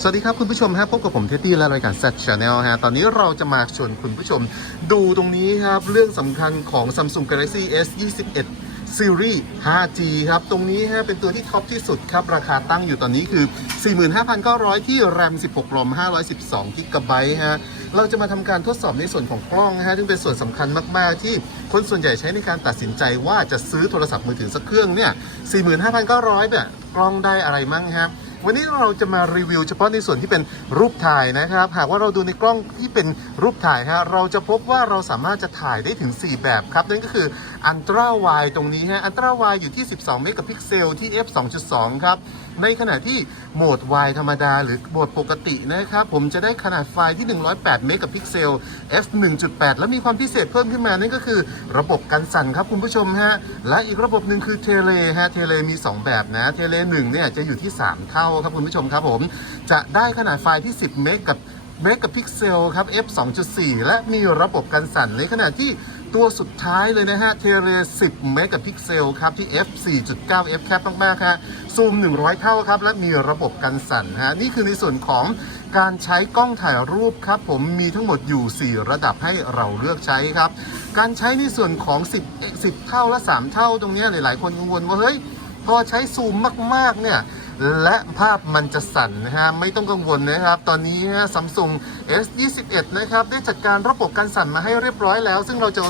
สวัสดีครับคุณผู้ชมฮะพบกับผมเท็ดดี้และรายการ Set Channel ฮะตอนนี้เราจะมาชวนคุณผู้ชมดูตรงนี้ครับ เรื่องสำคัญของ Samsung Galaxy S 21 Series 5G ครับ ตรงนี้ฮะเป็นตัวที่ท็อปที่สุดครับ ราคาตั้งอยู่ตอนนี้คือ 45,900 ที่ RAM 16 ROM 512 GB ฮะ เราจะมาทำการทดสอบในส่วนของกล้องฮะ ซึ่งเป็นส่วนสำคัญมาก ๆ ที่คนส่วนใหญ่ใช้ในการตัดสินใจว่าจะซื้อโทรศัพท์มือถือสักเครื่องเนี่ย 45,900 เนี่ย กล้องได้อะไรมั่งครับ วันนี้เราจะมารีวิวเฉพาะในส่วนที่เป็นรูปถ่ายนะครับ หากว่าเราดูในกล้องที่เป็นรูปถ่ายฮะเราจะพบว่าเราสามารถจะถ่ายได้ถึง 4 แบบครับนั่นก็คืออันตราไวตรงนี้ฮะอันตราไวอยู่ที่ 12 เมกะพิกเซลที่ f 2.2 ครับในขณะที่ โหมด Y ธรรมดา หรือโหมดปกตินะครับ ผมจะได้ขนาดไฟล์ที่ 108 เมกะพิกเซล f 1.8 แล้วมีความพิเศษเพิ่มขึ้นมานั่นก็คือ ระบบกันสั่นครับคุณผู้ชมฮะ และอีกระบบหนึ่งคือเทเลฮะ เทเลมี 2 แบบนะ เทเล1เนี่ยจะอยู่ที่ 3 เท่าครับคุณผู้ชมครับผม จะได้ขนาดไฟล์ที่ 10 เมกกับเมกะพิกเซลครับ f 2.4 และมีระบบกันสั่นในขณะที่ ตัวสุดท้ายเลยนะฮะ เทเล10เมกะพิกเซลครับ ที่ f 4.9 f แคบมากๆฮะซูม 100 เท่าครับ และมีระบบกันสั่นฮะ นี่คือในส่วนของการใช้กล้องถ่ายรูปครับ ผมมีทั้งหมดอยู่ 4 ระดับให้เราเลือกใช้ครับ การใช้ในส่วนของ 10 10 เท่าและ 3 เท่าตรงนี้หลายๆ คนกังวลว่าเฮ้ยพอใช้ซูมมากๆเนี่ย และภาพมันจะสั่นนะฮะไม่ต้องกังวลนะครับ ตอนนี้ซัมซุง S21 นะครับได้จัดการระบบการสั่นมาให้เรียบร้อยแล้ว ซึ่งเราจะ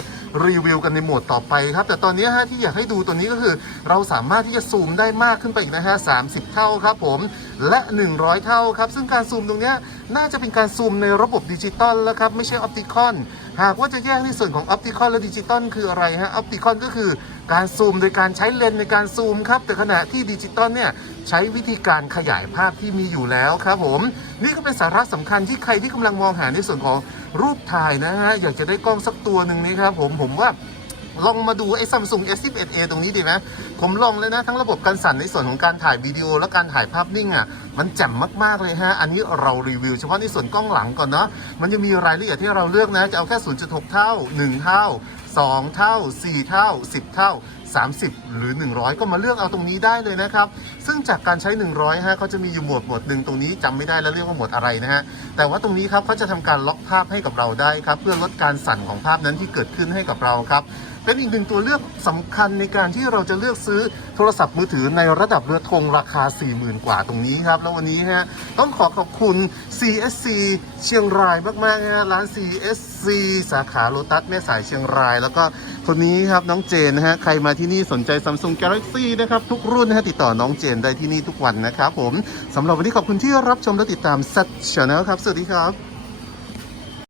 รีวิวกันในโหมดต่อไปครับ แต่ตอนนี้ฮะที่อยากให้ดูตัวนี้ก็คือ เราสามารถที่จะซูมได้มากขึ้นไปอีกนะฮะ30 เท่าครับผมและ 100 เท่าครับ ซึ่งการซูมตรงนี้น่าจะเป็นการซูมในระบบดิจิตอลแล้วครับไม่ใช่ออปติคอน หากว่าจะแยกในส่วนของออปติคอนและดิจิตอลคืออะไรฮะออปติคอนก็คือการซูมโดยการใช้เลนในการซูมครับ แต่ขณะที่ดิจิตอลเนี่ยใช้วิธีการขยายภาพที่มีอยู่แล้วครับผม นี่ก็เป็นสาระสำคัญที่ใครที่กำลังมองหาในส่วนของรูปถ่ายนะฮะอยากจะได้กล้องสักตัวหนึ่งนี้ครับผมผมว่า ลองมาดูไอ้ Samsung S11A ตรงนี้ดีไหมผมลองเลยนะ ทั้งระบบการสั่นในส่วนของการถ่ายวิดีโอและการถ่ายภาพนิ่งอะ มันแจ่มมากๆเลยฮะ อันนี้เรารีวิวเฉพาะในส่วนกล้องหลังก่อนเนาะ มันจะมีรายละเอียดที่เราเลือกนะ จะเอาแค่ 0.6 เท่า 1 เท่า 2 เท่า 4 เท่า 10 เท่า 30 หรือ 100 ก็มาเลือกเอาตรงนี้ได้เลยนะครับ ซึ่งจากการใช้ 100ฮะเขาจะมีอยู่หมวดหมวดหนึ่งตรงนี้จำไม่ได้แล้วเรียกว่าหมวดอะไรนะฮะแต่ว่าตรงนี้ครับเขาจะทำการล็อกภาพให้กับเราได้ครับ เพื่อลดการสั่นของภาพนั้นที่เกิดขึ้นให้กับเราครับเป็นอีกหนึ่งตัวเลือกสำคัญในการที่เราจะเลือกซื้อโทรศัพท์มือถือในระดับเรือธงราคา 40,000 กว่าตรงนี้ครับ แล้ววันนี้ฮะต้องขอขอบคุณ CSC เชียงรายมากๆนะฮะร้าน CSC สาขาโลตัสแม่สายเชียงราย แล้วก็ คนนี้ครับน้องเจนนะฮะใครมาที่นี่สนใจ Samsung Galaxy นะครับทุกรุ่นนะฮะติดต่อน้องเจนได้ที่นี่ทุกวันนะครับผมสำหรับวันนี้ขอบคุณที่รับชมและติดตาม Set Channel ครับ สวัสดีครับ